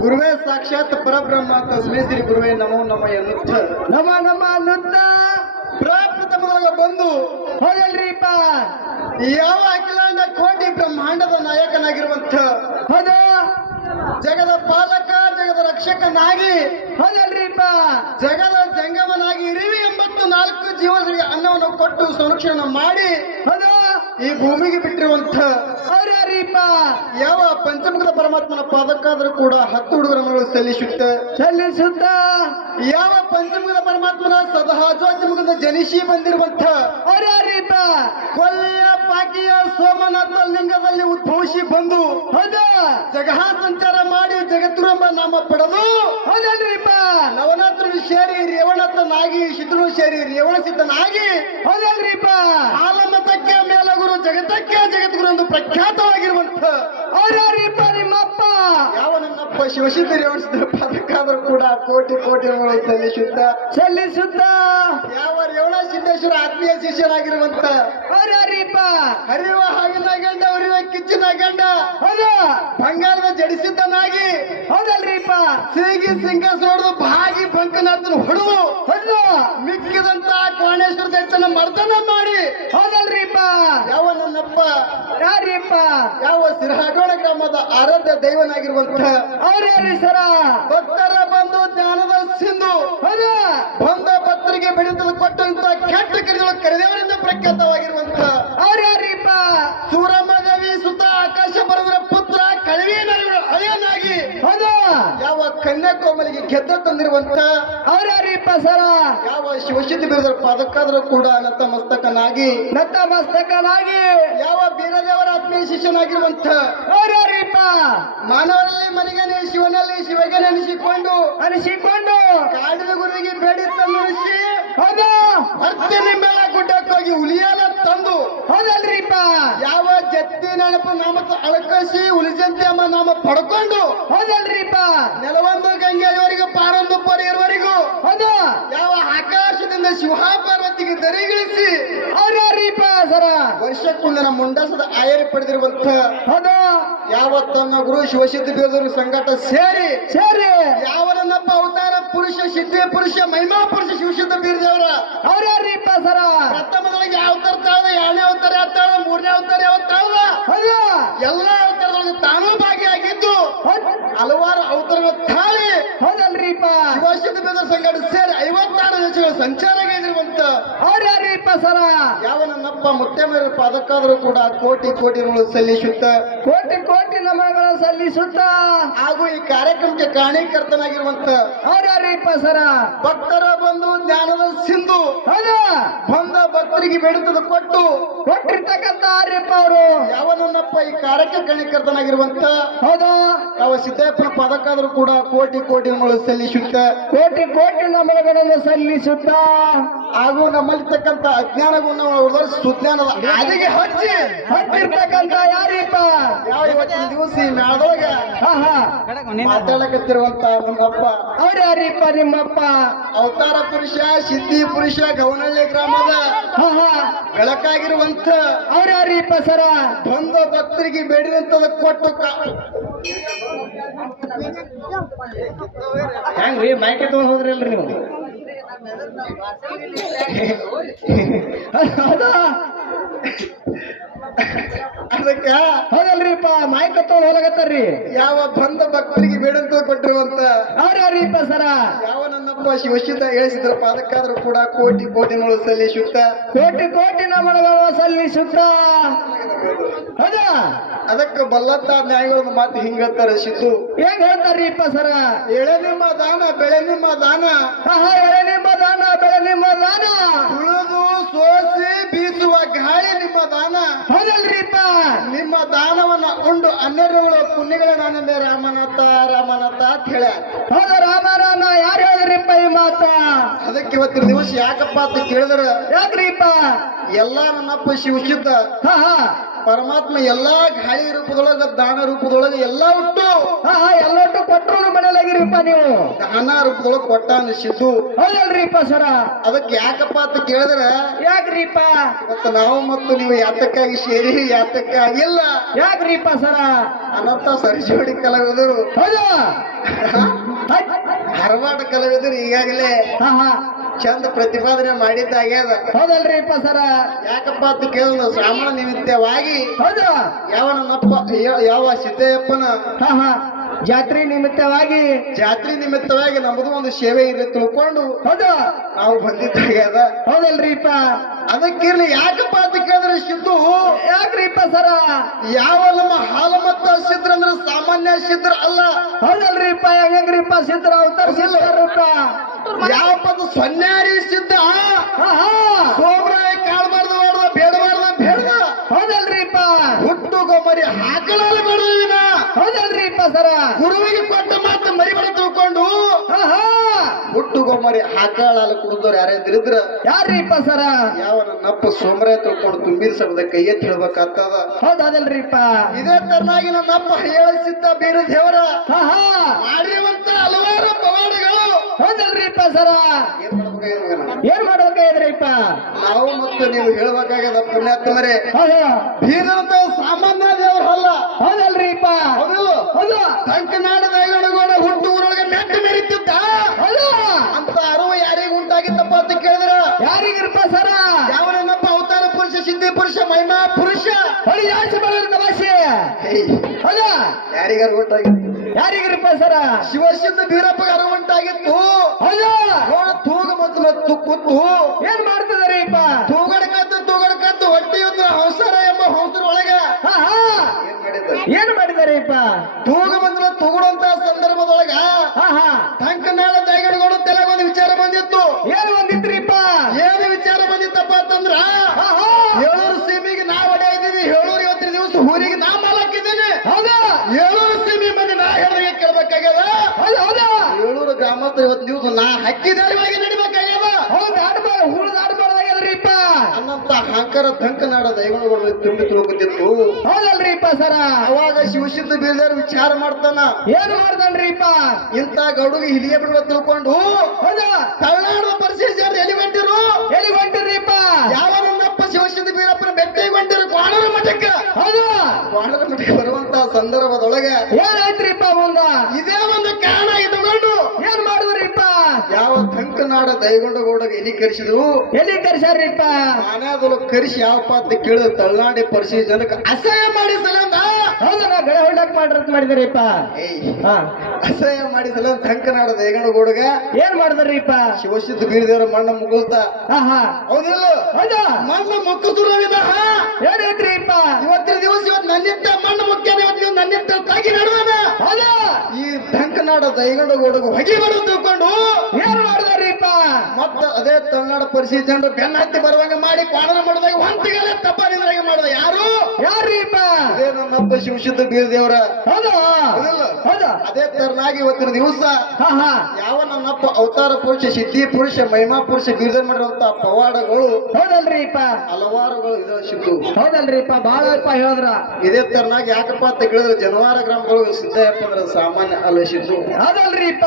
ಗುರುವೇ ಸಾಕ್ಷಾತ್ ಪರಬ್ರಹ್ಮ ತಸ್ಮೇ ಶ್ರೀ ಗುರುವೇ ನಮೋ ನಮ ಎನ್ನುತ್ತ. ನಮ ನಮ ಅನ್ನುತ್ತ ಪ್ರಪ್ರಥಮದೊಳಗ ಬಂದು ಹೌದಲ್ರಿಪ್ಪ ಯಾವ ಅಖಿಲಾಂಡ ಕೋಟಿ ಬ್ರಹ್ಮಾಂಡದ ನಾಯಕನಾಗಿರುವಂತ ಹೌದು. ಜಗದ ಪಾಲಕ ಜಗದ ರಕ್ಷಕನಾಗಿ ಹೌದಲ್ರಿಪ್ಪ ಜಗದ ಜಂಗಮನಾಗಿ ಇರಿವಿ ಎಂಬತ್ತು ನಾಲ್ಕು ಜೀವಗಳಿಗೆ ಅನ್ನವನ್ನು ಕೊಟ್ಟು ಸಂರಕ್ಷಣೆ ಮಾಡಿ ಹೌದು. ಈ ಭೂಮಿಗೆ ಬಿಟ್ಟಿರುವಂತ ಯಾವ ಪಂಚಮುಖದ ಪರಮಾತ್ಮನ ಪಾದಕ್ಕಾದರೂ ಕೂಡ ಹತ್ತು ಹುಡುಗರ ಮಗಳು ಸಲ್ಲಿಸುತ್ತೆ. ಸಲ್ಲಿಸುತ್ತ. ಯಾವ ಪಂಚಮುಖದ ಪರಮಾತ್ಮನ ಸದಾ ಜ್ಯೋತಿಮುಖದ ಜನಿಸಿ ಬಂದಿರುವಂತ ಅವ್ರ್ಯಾರಿಪ್ಪ ಕೊಲ್ಲಿಯ ಪಾಕಿಯ ಸೋಮನಾಥ ಲಿಂಗದಲ್ಲಿ ಉದ್ಭವಿಸಿ ಬಂದು ಹೌದ. ಜಗಹ ಸಂಚಾರ ಮಾಡಿ ಜಗತ್ತುರೆಂಬ ನಾಮ ಪಡೆದು ಹೌದಲ್ರಿಪ್ಪ. ನವನಾಥರು ಸೇರಿ ರೇವಣತನಾಗಿ ಶಿತನು ಸೇರಿ ರೇವಣ ಸಿದ್ಧನಾಗಿ ಹೌದಲ್ರಿಪ್ಪ. ಆಲಮತಕ್ಕೆ ಜಗತ್ತಕ್ಕೆ ಜಗದ್ಗುರು ಎಂದು ಪ್ರಖ್ಯಾತವಾಗಿರುವಂತ ಅವ್ರ್ಯಾರಿಪ್ಪ ನಿಮ್ಮಪ್ಪ. ಯಾವ ನನ್ನಪ್ಪ ಶಿವಸಿದ್ಧ ರೇವಣ ಸಿದ್ಧ ಕೂಡ ಕೋಟಿ ಕೋಟಿ ಸಲ್ಲಿಸುತ್ತ. ಸಲ್ಲಿಸುತ್ತ? ಯಾವ ರೇವಣ ಸಿದ್ದೇಶ್ವರ ಆತ್ಮೀಯ ಶಿಷ್ಯನಾಗಿರುವಂತ ಅವ್ರ್ಯಾರಿಪ್ಪ ಹರಿಯುವ ಹಾವಿನ ಗಂಡ ಹರಿಯುವ ಕಿಚ್ಚಿನ ಗಂಡ. ಹೌದ? ಬಂಗಾರದ ಜಡಿಸಿದ್ದನಾಗಿ ಹೌದಲ್ರಿಪ್ಪ ಸೀಗಿ ಸಿಂಗಸೋಡ್ದು ಭಾಗಿ ಬಂಕನಾಥನ ಹೊಡೆದು ಹೊಡೆದು ಮಿಕ್ಕಿದಂತ ಕಾಣೇಶ್ವರ ದೇವಸ್ಥಾನ ಮರ್ದನ ಮಾಡಿ. ಹೋದಲ್ರಿಪ್ಪ ಯಾವ ನನ್ನಪ್ಪ? ಯಾರಿಪ್ಪ ಯಾವ ಸಿರಹಗೋಳ ಗ್ರಾಮದ ಆರಾಧ್ಯ ದೈವನಾಗಿರುವಂತ ಅವ್ರ್ಯಾರಿ ಸರ? ಭಕ್ತರ ಬಂದು ಜ್ಞಾನದ ಸಿಂಧು. ಹೊರ ಬಂದ ಭಕ್ತರಿಗೆ ಬೆಳೆದು ಕೊಟ್ಟಂತ ಕೆಟ್ಟ ಕರೆದೇವರಿಂದ ಪ್ರಖ್ಯಾತವಾಗಿರುವಂತ ಅವ್ರ್ಯಾರಿಪ್ಪ ಸೂರಮಗವಿ ಕನ್ಯಾಕೋಮಲಿಗೆ ಗೆದ್ದ ತಂದಿರುವಂತ ಅವ್ರ್ಯಾರಿಪ್ಪ ಪಸರ ಯಾವ ಶಿವಶಕ್ತಿ ಬಿರುದರ ಪದಕ್ಕಾದ್ರೂ ಕೂಡ ನತಮಸ್ತಕನಾಗಿ ನತ್ತ ಮಸ್ತಕನಾಗಿ ಯಾವ ಬೀರದೇವರ ಆತ್ಮೀಯ ಶಿಷ್ಯನಾಗಿರುವಂತ ಅವ್ರ್ಯಾರಿಪ್ಪ ಮಾನವರಲ್ಲಿ ಮನೆಗೆ ಶಿವನಲ್ಲಿ ಶಿವಗೆ ನೆನೆಸಿಕೊಂಡು ಅನಿಸಿಕೊಂಡು ಕಾಡಿದ ಗುರುವಿಗೆ ಬೇಡಿ ತಂದುಣಿಸಿ ಹತ್ತಿನ ಮೇಲೆ ಗುಡ್ಡಕ್ಕೋಗಿ ಹುಲಿಯಾಲ ತಂದು ಹೌದಲ್ರಿಪ್ಪ ಯಾವ ಜತ್ತಿ ನೆನಪು ನಾಮ ಅಳಕಸಿ ಉಲಿಜಂತೆ ಅಮ್ಮ ನಾಮ ಪಡ್ಕೊಂಡು ಹೌದಲ್ರಿಪ್ಪ ನೆಲವೊಂದು ಗಂಗೆಯವರೆಗೂ ಪಾರೊಂದು ಪರಿಯವರೆಗೂ ಹೌದ. ಯಾವ ಆಕಾಶದಿಂದ ಶಿವ ಪಾರ್ವತಿಗೆ ದರಿಗಿಳಿಸಿ ಹೌದಲ್ರಿಪ್ಪ ಸರ. ವರ್ಷಕ್ಕುಂದನ ಮುಂಡಸದ ಆಯರಿ ಪಡೆದಿರುವಂತ ಹೌದ. ಯಾವ ತನ್ನ ಗುರು ಶಿವಸಿದ್ಧ ಬೇದೂರು ಸಂಘಟ ಸೇರಿ ಸೇರಿ. ಯಾವನನ್ನಪ್ಪ ಅವತಾರ ಪುರುಷ ಸಿದ್ಧಿ ಪುರುಷ ಮಹಿಮಾ ಪುರುಷ ಶಿವಶುದ್ಧ ಬೀರದೇವರ. ಅವ್ರ್ಯಾರಿಪ್ಪ ಸರ ಪ್ರಥಮದೊಳಗೆ ಯಾವ ತರ ತಾಳ್ದ ಎರಡನೇ ಅವತಾರ ಯಾವ ತಾಳ್ದ ಮೂರನೇ ಅವತಾರ ಯಾವ ತಾಳ್ದ ಎಲ್ಲ ಅವತಾರದೊಳಗೆ ತಾನೂ ಭಾಗಿಯಾಗಿದ್ದು ಹಲವಾರು ಅವತಾರಗಳ ತಾಳಿ ಹೌದಲ್ರಿಪ್ಪ ಶಿವಶುದ್ಧ ಬೀರ ಸಂಘಟನೆ ಸೇರಿ ಐವತ್ತಾರು ದೇಶಗಳ ಸಂಚಾರವಾಗಿರುವಂತ ಅವ್ರ್ಯಾರಿಪ್ಪ ಸರ ಯಾವ ನನ್ನಪ್ಪ ಮುತ್ತೆಮರ ಪಾದಕ್ಕಾದರೂ ಕೂಡ ಕೋಟಿ ಕೋಟಿ ಸಲ್ಲಿಸುತ್ತ ಕೋಟಿ ಕೋಟಿ ನಮನಗಳ ಸಲ್ಲಿಸುತ್ತ ಹಾಗೂ ಈ ಕಾರ್ಯಕ್ರಮಕ್ಕೆ ಕಾರಣೀಕರ್ತನಾಗಿರುವಂತ ಅವ್ರ್ಯಾರಿಪ್ಪ ಸರ ಭಕ್ತರ ಬಂದು ಜ್ಞಾನದ ಸಿಂಧು ಅದ ಬಂದ ಭಕ್ತರಿಗೆ ಬೇಡುತ್ತದೆ ಕೊಟ್ಟು ಕೊಟ್ಟಿರ್ತಕ್ಕಂತ ಆರ್ಯಪ್ಪ ಅವರು. ಯಾವನನ್ನಪ್ಪ ಈ ಕಾರ್ಯಕ್ಕೆ ಕಾರಣೀಕರ್ತನಾಗಿರುವಂತ ಹೌದಾ? ಯಾವ ಸಿದ್ದಪ್ಪನ ಪದಕ್ಕಾದ್ರೂ ಕೂಡ ಕೋಟಿ ಕೋಟಿ ರುಗಳು ಸಲ್ಲಿಸುತ್ತ. ಕೋಟಿ ಕೋಟಿ ನಮನಗಳನ್ನು ಸಲ್ಲಿಸುತ್ತ. ಹಾಗೂ ನಮ್ಮಲ್ಲಿರ್ತಕ್ಕಂಥ ಅಜ್ಞಾನ ಗುಣ ಸುಜ್ಞಾನದ ಅದಿಗೆ ಹಚ್ಚಿ ಹಚ್ಚಿರ್ತಕ್ಕಂತ ಯಾರಿಪ್ಪ? ಯಾವ ಇವತ್ತಿನ ದಿವಸ ಈ ಹಾ ಹಾ. ಹಾ ಮಾತಾಡಕತ್ತಿರುವಂತ ನಮ್ಮಪ್ಪ. ಅವ್ರ್ಯಾರಿಪ್ಪ ನಿಮ್ಮಪ್ಪ. ಅವತಾರ ಪುರುಷ ಸಿದ್ಧಿ ಪುರುಷ ಗೌನಳ್ಳಿ ಗ್ರಾಮದ. ಹಾ ಹಾ. ಯಾರಿಪ್ಪ ಸರ. ಬಂದ ಭಕ್ತರಿಗೆ ಬೇಡಿದಂತದ ಕೊಟ್ಟು ಹೆಂಗ್ರಿ ಮೈಕೆ ತಗೊಂಡ್ ಹೋದ್ರಲ್ರಿ ನೀವು? ಹೌದಾ? ಅದಕ್ಕ ಹೌದಲ್ರಿಪ್ಪ ಮಾಹಿತಿ ಹೋಗತ್ತಾರ್ರಿ ಯಾವ ಬಂದ ಭಕ್ತರಿಗೆ ಬೇಡಂತ ಕೊಟ್ಟಿರುವಂತ ಅವ್ರ್ಯಾರಿಪ್ಪ ಸರ. ಯಾವ ನನ್ನಪ್ಪ ಶಿವಶಿತ ಹೇಳಿಸಿದ್ರಪ್ಪ ಅದಕ್ಕಾದ್ರೂ ಕೂಡ ಕೋಟಿ ಕೋಟಿ ಕೋಟಿಗಳು ಸಲ್ಲಿಸುತ್ತ ಕೋಟಿ ಕೋಟಿ ನಮ್ಮ ಸಲ್ಲಿಸುತ್ತ ಹೌದಾ? ಅದಕ್ಕೆ ಬಲ್ಲತ್ತ ನ್ಯಾಯಗಳ ಮಾತು ಹಿಂಗತ್ತಾರೆ ಸಿದ್ದು. ಹೆಂಗ್ ಹೇಳ್ತಾರ್ರಿಪ್ಪ ಸರ? ಎಳೆ ನಿಮ್ಮ ದಾನ ಬೆಳೆ ನಿಮ್ಮ ದಾನ. ಆಹಾ ಎಳೆ ನಿಮ್ಮ ದಾನ ಬೆಳೆ ನಿಮ್ಮ ದಾನ. ಉಳಿದು ಸೋಸಿ ಬೀಸುವ ಗಾಳಿ ನಿಮ್ಮ ದಾನ. ಹೌದಲ್ರಿಪ್ಪ. ನಿಮ್ಮ ದಾನವನ್ನ ಉಂಡು ಹನ್ನೆರಡುಗಳು ಪುಣ್ಯಗಳ ನಾನಂದೆ ರಾಮನಾಥ ರಾಮನಾಥ ಅಂತ ಹೇಳ ಹೌದು ರಾಮರಾಮ ರಾಮ ಯಾರು ಹೇಳಿದ್ರಿಪ್ಪ ಈ ಮಾತ? ಅದಕ್ಕೆ ಇವತ್ತಿನ ದಿವಸ ಯಾಕಪ್ಪ ಅಂತ ಕೇಳಿದ್ರ ಯಾಕ್ರಿಪ್ಪ? ಎಲ್ಲಾ ನನ್ನಪ್ಪ ಶಿವಶುದ್ಧ ಹಾ ಹಾ. ಪರಮಾತ್ಮ ಎಲ್ಲಾ ಗಾಳಿ ರೂಪದೊಳಗ ದಾನ ರೂಪದೊಳಗ ಎಲ್ಲಾ ಉಂಟು. ಎಲ್ಲ ಉಂಟು. ಕೊಟ್ಟರು ಕೊಟ್ರು ಮನೆಯಲ್ಲಾಗಿರಿ ನೀವು. ದಾನ ರೂಪದೊಳಗ ಕೊಟ್ಟ ಸಿದ್ದು. ಹೌದಲ್ರಿಪ್ಪ ಸರ. ಅದಕ್ಕೆ ಯಾಕಪ್ಪ ಅಂತ ಕೇಳಿದ್ರೆ ಯಾಕ್ರಿಪ್ಪ? ಮತ್ತೆ ನಾವು ಮತ್ತು ನೀವು ಯಾತಕ್ಕಾಗಿ ಸೇರಿ ಯಾತಕ್ಕಾಗಿಲ್ಲ ಯಾಕ್ರಿಪ್ಪ ಸರ? ಅನಂತ ಸರಿಸೋಡಿ ಕಲಾವಿದರು. ಹೌದಾ? ಧಾರವಾಡ ಕಲಾವಿದರು ಈಗಾಗಲೇ ಹಾ ಹಾ. ಚಂದ ಪ್ರತಿಪಾದನೆ ಮಾಡಿದ್ದಾಗ್ಯದ ಹೌದಲ್ರಿಪ್ಪ ಸರ. ಯಾಕಪ್ಪ ಅಂತ ಕೇಳಿದ್ರೆ ಶ್ರಾವಣ ನಿಮಿತ್ತವಾಗಿ ಹೌದು. ಯಾವ ನಮ್ಮಪ್ಪ ಯಾವ ಸಿದ್ದಯ್ಯಪ್ಪನ ಹಾ ಹಾ. ಜಾತ್ರೆ ನಿಮಿತ್ತವಾಗಿ ಜಾತ್ರೆ ನಿಮಿತ್ತವಾಗಿ ನಮ್ದು ಒಂದು ಸೇವೆ ಇದೆ ತಿಳ್ಕೊಂಡು ಹೌದು. ನಾವು ಬಂದಿದ್ದಾಗ್ಯದ ಹೌದಲ್ರಿಪ್ಪ ಅದಕ್ಕಿರ್ಲಿ ಯಾಕಪ್ಪ ಅಂತ ಕೇಳಿದ್ರೆ ಸಿದ್ದು ಯಾಕ್ರಿಪ್ಪ ಸರ? ಯಾವ ನಮ್ಮ ಹಾಲು ಮತ್ತ ಸಿದ್ರ ಅಂದ್ರೆ ಸಾಮಾನ್ಯ ಸಿದ್ರ ಅಲ್ಲ. ಹೌದಲ್ರಿಪ್ಪ ಹೆಂಗ್ರಿಪ್ಪ ಸಿದ್ರ ಅವತಾರ ಸಿದ್ರಪ್ಪ ಯಾವ ಪದ ಸೊನ್ಯಾರಿ ಸಿದ್ಧ? ಸೋಮರಾಯ ಕಾಳ್ಬಾರ್ದು ಮಾಡ್ದ ಬೇಡಬಾರ್ದ ಬೇಡ್ದ? ಹೌದಲ್ರಿಪ್ಪ. ಹುಟ್ಟು ಗೊಮ್ಮರಿ ಹಾಕಲಾಲ ಬೇಡವಿನ ಹೌದಲ್ರಿಪ್ಪ ಸರ. ಗುರುವಿಗೆ ಕೊಟ್ಟ ಮಾತು ಮರಿಬೇಡ ತಿಳ್ಕೊಂಡು. ಹಾ ಹಾ ಹುಟ್ಟು ಗೊಮ್ಮರಿ ಹಾಕಲಾಲ ಕುಡಿದವ್ರು ಯಾರಿದ್ರ ಯಾರ್ರಿಪ್ಪ ಸರ? ಯಾವ ನನ್ನಪ್ಪ ಸೋಮರಾಯ ತಿಳ್ಕೊಂಡು ತುಂಬಿದ ಸಮದ ಕೈ ಎತ್ತಿ ಹೇಳ್ಬೇಕಾಗ್ತದ. ಹೌದಲ್ರಿಪ್ಪ. ಇದೇ ತರನಾಗಿ ನನ್ನಪ್ಪ ಹೇಳಿಸಿದ್ದ ಬೇರೆ ದೇವರ. ಹಾ ಹಾ ಮಾಡಿರುವಂತ ಹಲವಾರು ಪವಾಡಗಳು. ಹೌದಲ್ರಿಪ್ಪ ಸರ? ಏನ್ ಮಾಡ್ಬೇಕಾಗಿದ್ರಿಪ್ಪ ನಾವು ಮತ್ತು ನೀವು ಹೇಳ್ಬೇಕಾಗ್ಯದ ಪುಣ್ಯಾತ್ಮರೇ ಬೀದಂತ ಸಾಮಾನ್ಯ ದೇವರು ಅಲ್ಲ ಹೌದಲ್ರಿಪ್ಪ ಹೌದು. ಕಂಕನಾಡ ದೈಗಣಗೋಡ ಹುಟ್ಟು ಊರೊಳಗೆ ನೆಟ್ಟು ಮೆರಿತಿದ್ದ ಹೌದು. ಅಂತ ಅರಿವು ಯಾರಿಗೆ ಉಂಟಾಗಿತ್ತಪ್ಪ ಅಂತ ಕೇಳಿದ್ರ? ಯಾರಿಗಿರಪ್ಪ ಸರ? ಯಾವನಪ್ಪ ಅವತಾರ ಪುರುಷ ಸಿದ್ಧಿ ಪುರುಷ ಮಹಿಮಾ ಪುರುಷ? ಹೊಳಿ ಜಾಸ್ತಿ ಬರೋದ್ರ ಭಾಷೆ ಹೌದು. ಯಾರಿಗಾರು ಉಂಟಾಗಿತ್ತು ಯಾರಿಗಿರಪ್ಪ ಸರ? ಶಿವಶಿಂದ ಬೀರಪ್ಪಗೆ ಅರವಂಟಾಗಿತ್ತು ಅಯ್ಯೋ ನೋಡ ತೂಗ ಮತ್ತು ಕೂತು ಏನ್ ಮಾಡ್ತಿದಾರಿಪ್ಪ ತೂಗಡಕತ್ತು ತೂಗಡಕತ್ತು ಹೊಟ್ಟೆಯೊಂದು ಹಂಸರ ಎಂಬ ಹಂಸರ ಒಳಗ ಹಾ ಹಾ ಏನ್ ಮಾಡಿದ್ರು ಏನ್ ಮಾಡಿದಾರಿಪ್ಪ ತೂಗ ಬಂದ್ರ ತೂಗುಡುವಂತ ಸಂದರ್ಭದೊಳಗ ಹಾ ಹಾ ಕಂಕನಾಳ ದೈಗಣಗೋಡು ತೆಲಗೊಂದು ವಿಚಾರ ಬಂದಿತ್ತು ಏನ್ ಬಂದಿತ್ರಿಪ್ಪ ಏನು ವಿಚಾರ ಬಂದಿತ್ತಪ್ಪ ಅಂತಂದ್ರ ಹಾ ಹಾ ಏಳೂರು ಸೀಮಿಗೆ ನಾ ಒಡೆ ಇದ್ದೀನಿ ಏಳೂರು ಇವತ್ತಿನ ದಿವಸ ಊರಿಗೆ ನಾ ಮಾಲಾಕಿದ್ದೀನಿ ಹೌದು ಏಳೂರು ಸೀಮಿ ಮಂದಿ ನಾ ಹೇಳಿದಾಗ ಕೇಳ್ಬೇಕಾಗ್ಯದ ಹೌದು ಹೌದು ಏಳೂರು ದಿವಸ ನಾ ಹಕ್ಕಿದಾರಿವಾಗಿ ನಡಿಬೇಕಾಗ್ಯದ? ಹೌದು ಆಡ್ಬಾರ ಹುಳ್ದ ಆಡ್ಬಾರ್ದಾಗ್ಯದ್ರಿಪ್ಪ. ಅನ್ನಂತ ಧಂಕ ದಂಕನಾಡ ದೈವಗಳು ತುಂಬಿ ತುಳುಕುತ್ತಿತ್ತು ಹೌದಲ್ರಿಪ್ಪ ಸರ. ಅವಾಗ ಶಿವಸಿದ್ಧ ಬೀದರ್ ವಿಚಾರ ಮಾಡ್ತಾನ. ಏನ್ ಮಾಡ್ದನ್ರಿಪ್ಪ? ಇಂತ ಗೌಡುಗೆ ಹಿರಿಯ ಬಿಡುವ ತಿಳ್ಕೊಂಡು ಹೌದಾ? ತಮಿಳ್ನಾಡು ಪರಿಶೀಲಿಸಿ ಎಲ್ಲಿ ಹೊಂಟಿರು? ಎಲ್ಲಿ ಹೊಂಟಿರ್ರಿಪ್ಪ? ಯಾವ ನನ್ನಪ್ಪ ಶಿವಸಿದ್ಧ ಬೀರಪ್ಪನ ಬೆಟ್ಟಿಗೆ ಹೊಂಟಿರು? ಕ್ವಾಣರ ಮಠಕ್ಕೆ. ಹೌದು? ಕ್ವಾಣರ ಮಠಕ್ಕೆ ಬರುವಂತ ಸಂದರ್ಭದೊಳಗೆ ಏನಾಯ್ತ್ರಿಪ್ಪ ಮುಂದ? ಇದೇ ಒಂದು ಕಾರಣ ಇಟ್ಟುಕೊಂಡು ಏನ್ ಮಾಡಿದ್ರಿಪ್ಪ ಯಾವ ಕಂಕನಾಡ ದೈಗೊಂಡಗೌಡಗೆ ಎಲ್ಲಿ ಕರೆಸಿದ್ರು? ಎಲ್ಲಿ ಕರ್ಸ್ಯಾರ್ರಿಪ್ಪ? ಮನೆಯದೊಳ ಕರೆಸಿ ಯಾವಪ್ಪ ಅಂತ ಕೇಳಿದ ತಳ್ಳಾಡಿ ಪರಿಸಿ ಜನಕ್ಕೆ ಅಸಹ್ಯ ಮಾಡಿ ಸಲಂದ. ಹೌದ ನಾ ಗಳೆ ಹೊಳ್ಳಕ್ ಮಾಡಿರತ್ ಮಾಡಿದ್ರಿಪ್ಪ. ಅಸಹ್ಯ ಮಾಡಿ ಸಲ ಕಂಕನಾಡ ದೈಗೊಂಡಗೌಡಗ ಏನ್ ಮಾಡಿದ್ರಿಪ್ಪ? ಶಿವಸಿದ್ಧ ಬೀರದೇವರ ಮಣ್ಣ ಹಾ ಹೌದಿಲ್ಲ? ಹೌದು. ಮಣ್ಣು ಮುಕ್ಕಿಸುವ ವಿಧಾನ ಏನೈತ್ರಿಪ್ಪ ಇವತ್ತಿನ ದಿವಸ ಇವತ್ತು ನನ್ನಿಂದ ಮಣ್ಣು ಮುಖ್ಯ ಇವತ್ತು ನನ್ನಿಂದ ತಾಗಿ ನಡುವನ ಹೌದು. ಈ ಕಂಕನಾಡ ದೈಗೊಂಡಗೌಡಗ ಹೊಗೆ ಬರೋದು ತಿಳ್ಕೊಂಡು ಏನ್ ಮಾಡಿದ್ರಿಪ್ಪ ಮತ್ತ ಅದೇ ತಮಿಳ್ನಾಡು ಪರಿಸ್ಥಿತಿ ಜನರು ಬೆನ್ನ ಹತ್ತಿ ಬರುವಾಗ ಮಾಡಿ ಕ್ವಾಣನ ಮಾಡಿದಾಗ ಹೊಂತಿಗೆ ತಪ್ಪ ನಿಂದ್ರಾಗ ಮಾಡಿದ ಯಾರು? ಯಾರೀಪ ಅದೇ ನನ್ನಪ್ಪ ಶಿವಶುದ್ಧ ಬೀರದೇವರ. ಹೌದಾ? ಹೌದು? ಅದೇ ತರನಾಗಿ ಇವತ್ತಿನ ದಿವಸ ಹಾ ಹಾ. ಯಾವ ನನ್ನಪ್ಪ ಅವತಾರ ಪುರುಷ ಸಿದ್ಧಿ ಪುರುಷ ಮಹಿಮಾ ಪುರುಷ ಬೀರದೇವ್ ಮಾಡಿರುವಂತ ಪವಾಡಗಳು ಹೌದಲ್ರಿಪ್ಪ ಹಲವಾರುಗಳು ಇದು ಸಿದ್ದು ಹೌದಲ್ರಿಪ್ಪ ಬಾಳಪ್ಪ ಹೇಳಿದ್ರ. ಇದೇ ತರನಾಗಿ ಯಾಕಪ್ಪ ಅಂತ ಕೇಳಿದ್ರೆ ಜನವಾರ ಗ್ರಾಮಗಳು ಸಿದ್ದಯ್ಯಪ್ಪ ಅಂದ್ರೆ ಸಾಮಾನ್ಯ ಅಲ್ಲ ಸಿದ್ದು. ಹೌದಲ್ರಿಪ್ಪ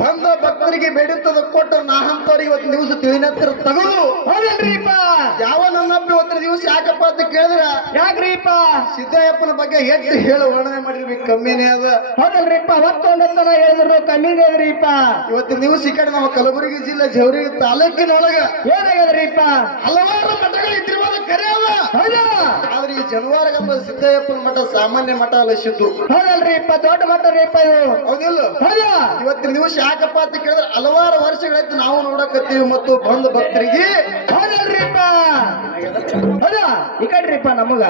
ಬಂದ ಭಕ್ತರಿಗೆ ಬೇಡಿತದ ಕೊಟ್ಟು ನಾಹಂತವ್ರಿಗೆ ಇವತ್ತು ದಿವಸ ತಿಳಿನತ್ರ ತಗದು. ಹೌದಲ್ರಿಪ್ಪ ಯಾವ ನನ್ನಪ್ಪ ಇವತ್ತಿನ ದಿವಸ ಯಾಕಪ್ಪ ಅಂತ ಕೇಳಿದ್ರ? ಯಾಕ್ರೀಪ ಸಿದ್ದಯ್ಯಪ್ಪನ ಬಗ್ಗೆ ಎಷ್ಟು ಹೇಳು ವರ್ಣನೆ ಮಾಡಿರ್ಬೇಕು ಕಮ್ಮಿನೇ ಅದ. ಹೌದಲ್ರಿಪ್ಪ ಹೊತ್ತೊಂದತ್ತನ ಹೇಳಿದ್ರು ಕಮ್ಮಿನೇ ಅದ್ರೀಪ ಇವತ್ತಿನ ದಿವಸ ಈ ಕಡೆ ನಮ್ಮ ಕಲಬುರಗಿ ಜಿಲ್ಲೆ ಜವರಿ ತಾಲೂಕಿನೊಳಗ ಏನಾಗ್ಯದ್ರೀಪ ಹಲವಾರು ಮಠಗಳು ಇದ್ದಿರ್ಬೋದು ಕರೆ ಅದ. ಗಂಬ ಸಿದ್ದಯ್ಯಪ್ಪನ ಮಠ ಸಾಮಾನ್ಯ ಮಠ ಅಲ್ಲ ಸಿದ್ದು. ಹೌದಲ್ರಿಪ್ಪ ದೊಡ್ಡ ಮಟ್ಟರಿಪ್ಪ ಇದು. ಹೌದಿಲ್ಲ? ಹೌದಾ? ಇವತ್ತಿನ ದಿವಸ ಯಾಕಪ್ಪ ಅಂತ ಕೇಳಿದ್ರೆ ಹಲವಾರು ವರ್ಷಗಳಾಯ್ತು ನಾವು ನೋಡಕತ್ತೀವಿ ಮತ್ತು ಬಂದ ಭಕ್ತರಿಗೆ. ಹೌದಲ್ರಿಪ್ಪ ಹೌದಾ? ಈ ಕಡ್ರಿಪ್ಪ ನಮಗ.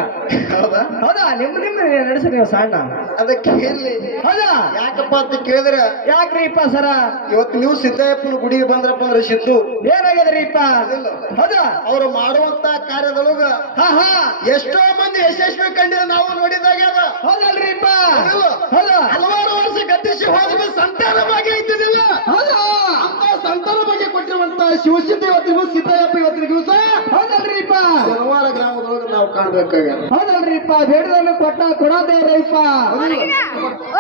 ಹೌದಾ? ಹೌದಾ? ನಿಮ್ ನಿಮ್ ನಡೆಸಿ ನೀವು ಸಣ್ಣ. ಅದಕ್ಕೆ ಇಲ್ಲಿ ಹೌದಾ? ಯಾಕಪ್ಪ ಅಂತ ಕೇಳಿದ್ರ ಯಾಕ್ರಿಪ್ಪ ಸರ? ಇವತ್ತು ನೀವು ಸಿದ್ದಯ್ಯಪ್ಪನ ಗುಡಿಗೆ ಬಂದ್ರಪ್ಪ ಅಂದ್ರೆ ಸಿದ್ದು ಏನಾಗ್ಯದ್ರಿಪ್ಪ? ಹೌದಾ? ಅವರು ಮಾಡುವಂತ ಕಾರ್ಯದೊಳಗ ಹಾ ಹಾ. ಎಷ್ಟೋ ಮಂದಿ ಯಶಸ್ವಿ ಕಂಡಿದ ನಾವು ನೋಡಿದಾಗ ಅದ. ಹೌದಲ್ರಿಪ್ಪ? ಹೌದಾ? ಹಲವಾರು ವರ್ಷ ಗತಿಸಿ ಹೋದ ಸಂತಾನ ಬಗ್ಗೆ ಇದ್ದಿದ್ದಿಲ್ಲ. ಹೌದಾ? ಅಂತ ಸಂತಾನ ಬಗ್ಗೆ ಕೊಟ್ಟಿರುವಂತ ಶಿವಸಿದ್ಧ ಇವತ್ತಿಗೂ ಸಿದ್ದಯ್ಯಪ್ಪ ಇವತ್ತಿನ ದಿವಸ ಹೌದಲ್ರಿಪ್ಪ ಜನವಾರ ಗ್ರಾಮದೊಳಗೆ ನಾವು ಕಾಣ್ಬೇಕಾಗ್ಯದ. ಹೌದಲ್ರಿಪ್ಪ ಬೇಡದನ್ನು ಕೊಟ್ಟ ಕೊಡೋದೇರಪ್ಪ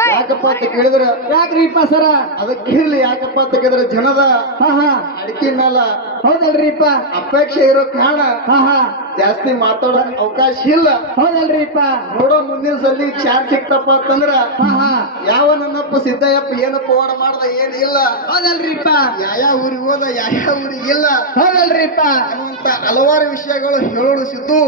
ಯಾಕಪ್ಪ ಅಂತ ಕೇಳಿದ್ರ ಯಾಕ್ರಿಪ್ಪ ಸರ? ಅದಕ್ಕಿರ್ಲಿ ಯಾಕಪ್ಪ ಅಂತ ಕೇಳಿದ್ರೆ ಜನದ ಹಾ ಹಾ. ಅಡಿಕೆ ಮೇಲ ಹೌದಲ್ರಿಪ್ಪ ಅಪೇಕ್ಷೆ ಇರೋ ಕಾರಣ ಹಾ ಹಾ. ಜಾಸ್ತಿ ಮಾತಾಡೋ ಅವಕಾಶ ಇಲ್ಲ. ಹೌದಲ್ರಿಪ್ಪ. ನೋಡೋ ಮುಂದಿನ ಸಲ ಚಾರ್ ಸಿಕ್ತಪ್ಪ ಅಂತಂದ್ರ ಯಾವ ನನ್ನಪ್ಪ ಸಿದ್ದಯ್ಯಪ್ಪ ಏನಪ್ಪ ಓಡ ಮಾಡ್ದ ಏನ್ ಇಲ್ಲ. ಹೌದಲ್ರಿಪ್ಪ. ಯಾವ ಊರಿಗೆ ಹೋದ ಯಾವ ಊರಿಗೆ ಇಲ್ಲ. ಹೌದಲ್ರಿಪ್ಪ. ಅನ್ನುವಂತ ಹಲವಾರು ವಿಷಯಗಳು ಹೇಳೋಡು ಸಿದ್ದು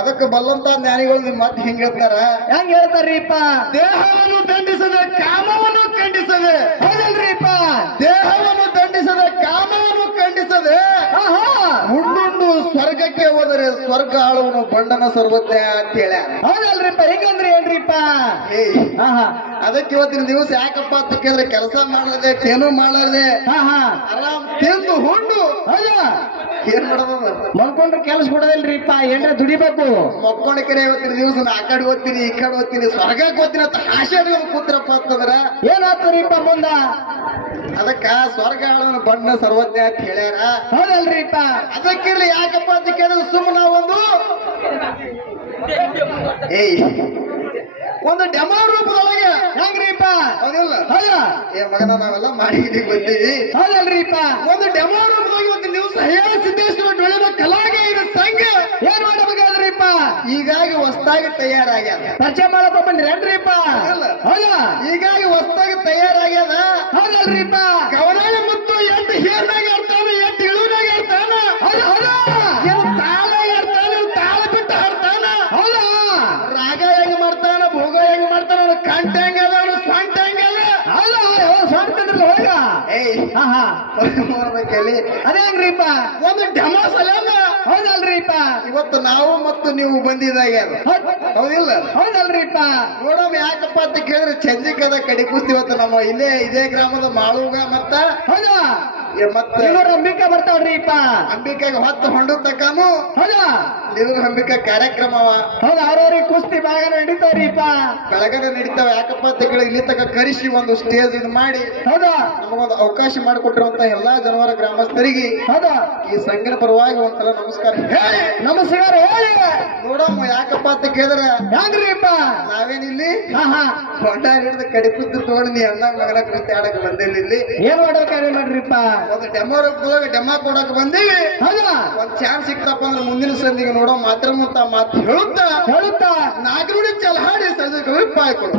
ಅದಕ್ಕೆ ಬಲ್ಲಂತ ಜ್ಞಾನಿಗಳು ಮತ್ತೆ ಹೆಂಗ್ ಹೇಳ್ತಾರ? ಹೆಂಗ್ ಹೇಳ್ತಾರ್ರಿಪ್ಪ. ದೇಹವನ್ನು ದಂಡಿಸದೆ ಕಾಮವನ್ನು ಖಂಡಿಸದೆ. ಹೌದಲ್ರಿಪ್ಪ. ದೇಹವನ್ನು ದಂಡಿಸದೆ ಕಾಮವನ್ನು ಹಾ ಉಂಡುಂಡು ಸ್ವರ್ಗಕ್ಕೆ ಹೋದರೆ ಸ್ವರ್ಗ ಆಳುವನು ಬಂಡನ ಸರ್ವಜ್ಞ ಅಂತ ಹೇಳ. ಹೌದಲ್ರಿಪ್ಪ ಹಿಂಗಂದ್ರೆ ಏನ್ರಿಪ್ಪ ಅದಕ್ಕೆ ಇವತ್ತಿನ ದಿವಸ ಯಾಕಪ್ಪ ಅಂತ ಕೇಳಿದ್ರೆ ಕೆಲಸ ಮಾಡದೆ ಏನು ಮಾಡದೆ ಹಾ ಆರಾಮ್ ತಿಂದು ಹುಂಡು ಹೌದಾ? ಏನ್ ಮಾಡೋದು? ಮಲ್ಕೊಂಡ್ರೆ ಕೆಲಸ ಕೊಡೋದಿಲ್ರಿಪ್ಪ ಏನ್ರ ದುಡಿಬೇಕು? ಮಕ್ಕೊಂಡಿಕರೆ ಇವತ್ತಿನ ದಿವಸ ನಾ ಆ ಕಡೆ ಓದ್ತೀನಿ ಈ ಕಡೆ ಓದ್ತೀನಿ ಸ್ವರ್ಗಕ್ಕೆ ಓದ್ತೀನಿ ಅಂತ ಆಶೆ ಇಟ್ಕೊಂಡು ಕೂತ್ರಪ್ಪ ಅಂತಂದ್ರ. ಏನಾಗ್ತದ್ರಿಪ್ಪ ಮುಂದ? ಅದಕ್ಕ ಸ್ವರ್ಗ ಆಳುವನು ಬಣ್ಣ ಸರ್ವಜ್ಞ ಅಂತ ಹೇಳ್ಯಾರ. ಹೌದಲ್ರಿಪ್ಪ ಅದಕ್ಕಿರ್ಲಿ ಯಾಕಪ್ಪ ಅಂತ ಕೇಳಿದ್ರೆ ಸುಮ್ಮನ ಒಂದು ಏಯ್ ಒಂದು ಡೆಮೋ ರೂಪದೊಳಗೆ. ಹೆಂಗ್ರಿಪ್ಪ ಹೌದಿಲ್ಲ. ಹೌದಾ? ಏ ಮಗನ ನಾವೆಲ್ಲ ಮಾಡಿದೀವಿ ಬಂದೀವಿ ಹೌದಲ್ರಿಪ್ಪ ಒಂದು ಡೆಮೋ ರೂಪದಾಗ ಒಂದು ದಿವಸ ಹೇ ಸಿದ್ದೇಶ್ವರ ಬೆಳೆದ ಕಲಾಗೆ ಇದು ಸಂಘ. ಏನ್ ಮಾಡಬೇಕಾದ್ರಿಪ್ಪ ಈಗಾಗಿ ಹೊಸದಾಗಿ ತಯಾರಾಗ್ಯಾರ ಪರಿಚಯ ಮಾಡಪ್ಪ ಬಂದ್ರೇನ್ರಿಪ್ಪ. ಹೌದಾ? ಈಗಾಗಿ ಹೊಸದಾಗಿ ತಯಾರಾಗ್ಯದ. ಹೌದಲ್ರಿಪ್ಪ ಕವನಾಗ ಮತ್ತು ಎಂಟು ಹೇರ್ನಾಗ ಏಯ್ ಹಾ ಹಾ ನೋಡ್ಬೇಕಲ್ಲಿ ಅದೇ ಹೆಂಗ್ರಿಪ್ಪ? ಒಂದು ಸಲಂದ ಹೌದಲ್ರಿಪ್ಪ? ಇವತ್ತು ನಾವು ಮತ್ತು ನೀವು ಬಂದಿದಾಗ ಹೌದಿಲ್ಲ? ಹೌದಲ್ರಿಪ್ಪ? ನೋಡೋಮ್ ಯಾಕಪ್ಪ ಅಂತ ಕೇಳಿದ್ರೆ ಚಂದಿಕದ ಕಡಿ ಕುಸ್ತಿ ಇವತ್ತು ನಮ್ಮ ಇಲ್ಲೇ ಇದೇ ಗ್ರಾಮದ ಮಾಳುಗ ಮತ್ತ ಹೌದಾ. ಇವರು ಅಂಬಿಕಾ ಬರ್ತಾವ್ರಿಪ್ಪ ಅಂಬಿಕೆಗೆ ಹೊತ್ತು ಹೊಂಡು ತಕ್ಕನು ಹೌದಾ? ನಿಲ್ಗ ಅಂಬಿಕಾ ಕಾರ್ಯಕ್ರಮವ. ಹೌದಾ ಅವ್ರವ್ರಿಗೆ ಕುಸ್ತಿ ಭಾಗ ನಡೀತಾವ್ರಿಪ್ಪ ಬೆಳಗಡೆ ನಡೀತಾವ ಯಾಕಪ್ಪ ಕೇಳಿ ಇಲ್ಲಿ ತಕ ಕರೆಸಿ ಒಂದು ಸ್ಟೇಜ್ ಇದು ಮಾಡಿ. ಹೌದಾ? ನಮಗೊಂದು ಅವಕಾಶ ಮಾಡಿಕೊಟ್ಟಿರುವಂತ ಎಲ್ಲಾ ಜನವರ ಗ್ರಾಮಸ್ಥರಿಗೆ ಹೌದಾ? ಈ ಸಂಘದ ಪರವಾಗಿ ಒಂದ್ಸಲ ನಮಸ್ಕಾರ. ನಮಸ್ಕಾರ ನೋಡಮ್ಮ ಯಾಕಪ್ಪ ಅಂತ ಕೇಳಿದ್ರೆ ಹೆಂಗ್ರಿಪ್ಪ ನಾವೇನಿಲ್ಲಿ ಹಾ ಹಾ. ಹೊಂಡ ಹಿಡಿದು ಕಡಿಪುದ್ದು ತೋಡಿ ತಗೊಂಡು ನೀ ಎಲ್ಲ ಮಗನ ಕೃತಿ ಆಡಕ್ ಬಂದಿಲ್ಲ ಇಲ್ಲಿ. ಏನ್ ಕಾರ್ಯ ಮಾಡ್ರಿಪ್ಪ ಒಂದು ಡೆಮೋ ರೂಪದೊಳಗೆ ಡೆಮೋ ಕೊಡಕ್ ಬಂದೀವಿ ಹೌದಾ ಒಂದ್ ಚಾನ್ಸ್ ಸಿಕ್ತಪ್ಪ ಅಂದ್ರೆ ಮುಂದಿನ ಸಂದಿಗೆ ನೋಡೋ ಮಾತ್ರ ಮುತ್ತ ಮಾತು ಹೇಳುತ್ತಾ ಹೇಳುತ್ತಾ ನಾಲ್ಕು ನುಡಿ ಚಲ ಹಾಡಿ ಸರ್ಜರಿ ಪಾಯ್ ಕೊಡು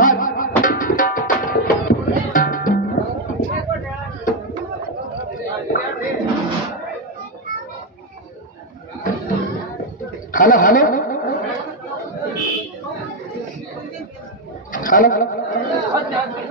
ಹಲೋ ಹಲೋ ಹಲೋ ಊರೇ